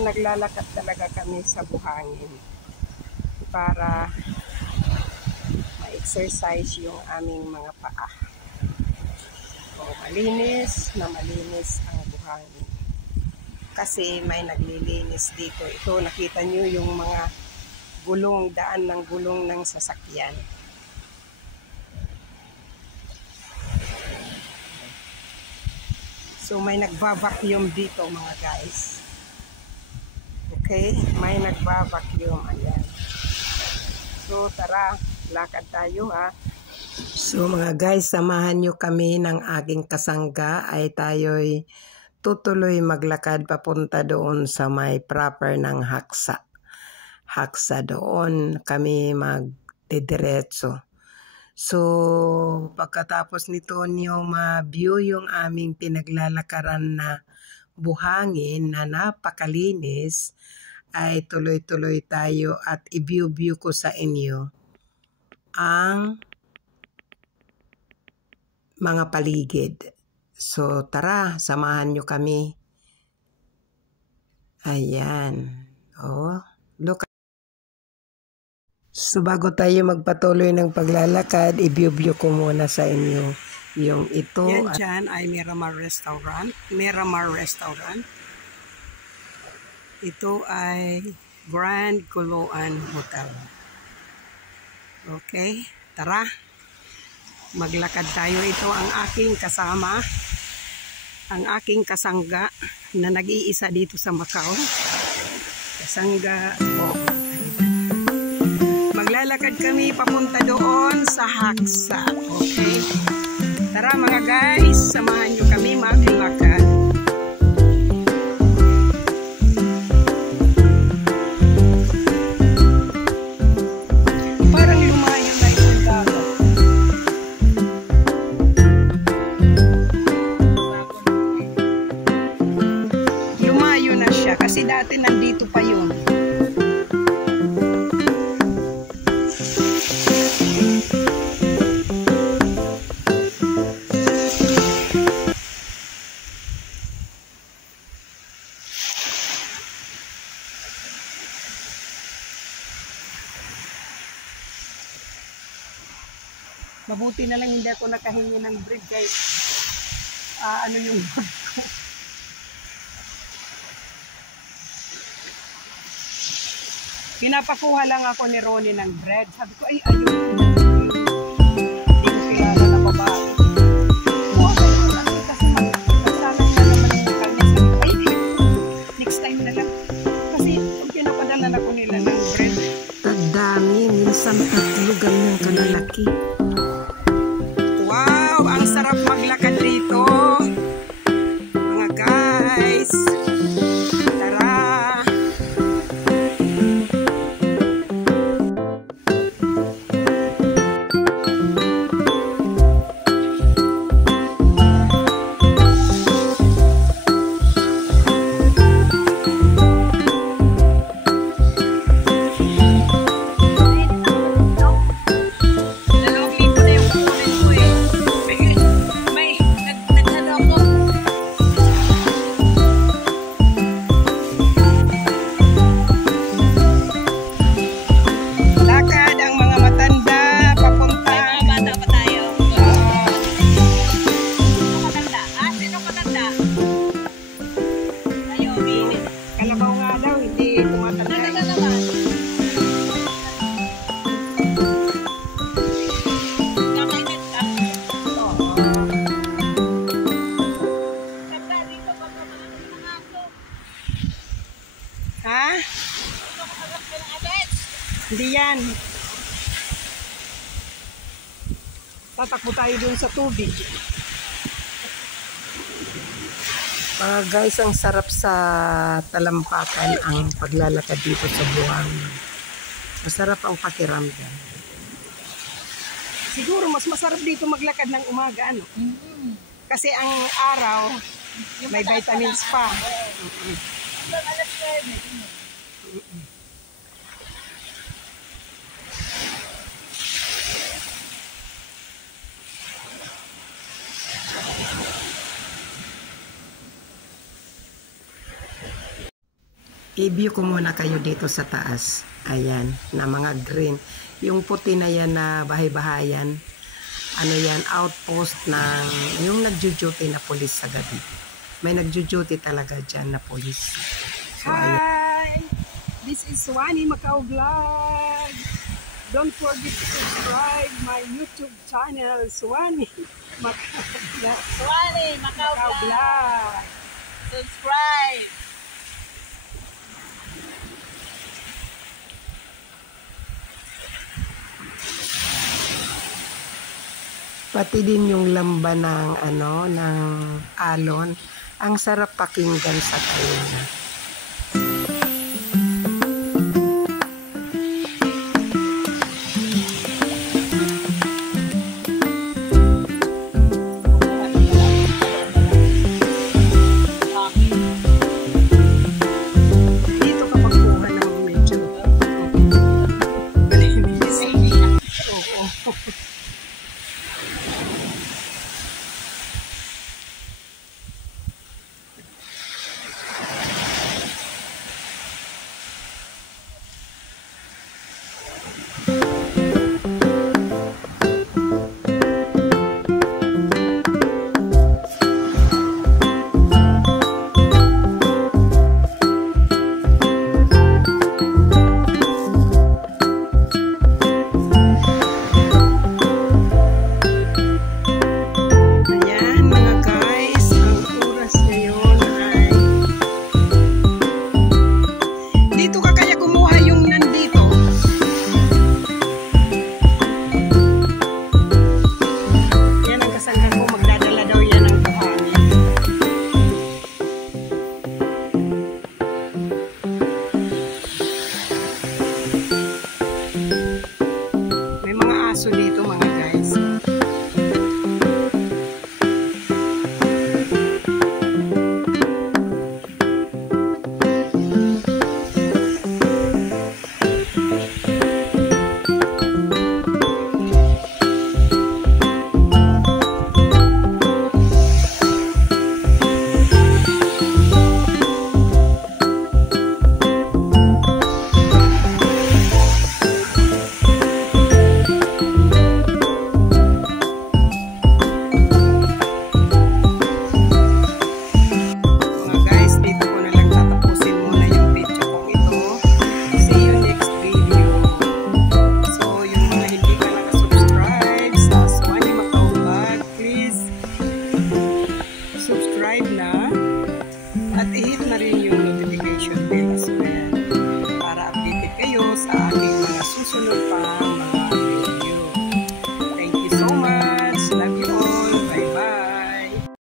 naglalakad talaga kami sa buhangin para ma-exercise yung aming mga paa. O, malinis na malinis ang buhangin. Kasi may naglilinis dito. Ito, nakita nyo yung mga gulong, daan ng gulong ng sasakyan. So, may nagba-vacuum dito mga guys. Okay? May nagba-vacuum. Ayan. So, tara. Lakad tayo ha. So, mga guys, samahan nyo kami ng aking kasangga ay tayo'y tutuloy maglakad papunta doon sa may proper ng Haksa. Haksa doon kami magdidiretso. So, pagkatapos nito niyo ma-view yung aming pinaglalakaran na buhangin na napakalinis, ay tuloy-tuloy tayo at i-view ko sa inyo ang mga paligid. So, tara, samahan nyo kami. Ayan. Oh, look. So, bago tayo magpatuloy ng paglalakad, i-view ko muna sa inyo yung ito. Yan dyan ay Miramar Restaurant. Miramar Restaurant. Ito ay Grand Coloan Hotel. Okay, tara. Maglakad tayo. Ito ang aking kasama. Ang aking kasangga na nag-iisa dito sa Macau. Kasangga po. Maglalakad kami papunta doon sa Haksa. Okay? Tara mga guys, samahan nyo kami maglakad. Parang lumayo na yung dagat. Lumayo na siya kasi dati nandito pa yun. Mabuti na lang hindi ako nakahingi ng break guys. Ano yung pinapakuha lang ako ni Ronnie ng bread. Sabi ko, ay ayun. Hindi ko kilala na babae. Kuha kayo kasi magsanang na naman yung kanya. Sabi ko, ay next time na lang. Kasi pag pinapadala na ko nila ng bread. Tadami, minsan tatlo ganyan kalalaki. Wow, ang sarap maglakad dito. Mga guys. Tara. Ha? Hindi yan. Tatakbo tayo dun sa tubig. Guys, ang sarap sa talampakan ang paglalakad dito sa buhangin. Masarap ang pakiramdam. Siguro mas masarap dito maglakad ng umaga, ano? Kasi ang araw, may vitamins pa. I-view ko muna kayo dito sa taas. Ayan, na mga green. Yung puti na yan na bahay-bahayan, ano yan, outpost ng yung nagjo-duty na police sa gabi. May nagjo-duty talaga dyan na police. So, hi! This is Suwani Macau Vlog. Don't forget to subscribe my YouTube channel, Suwani Macau Vlog. Suwani Macau Vlog. Subscribe. Pati din yung lamba ng ano ng alon, ang sarap pakinggan sa tenga. Dito ka magkuha ng medyo malinis. Oo. So dito mga guys. Subscribe na at i-hit na rin yung notification bell as well para updated kayo sa aking mga susunod pa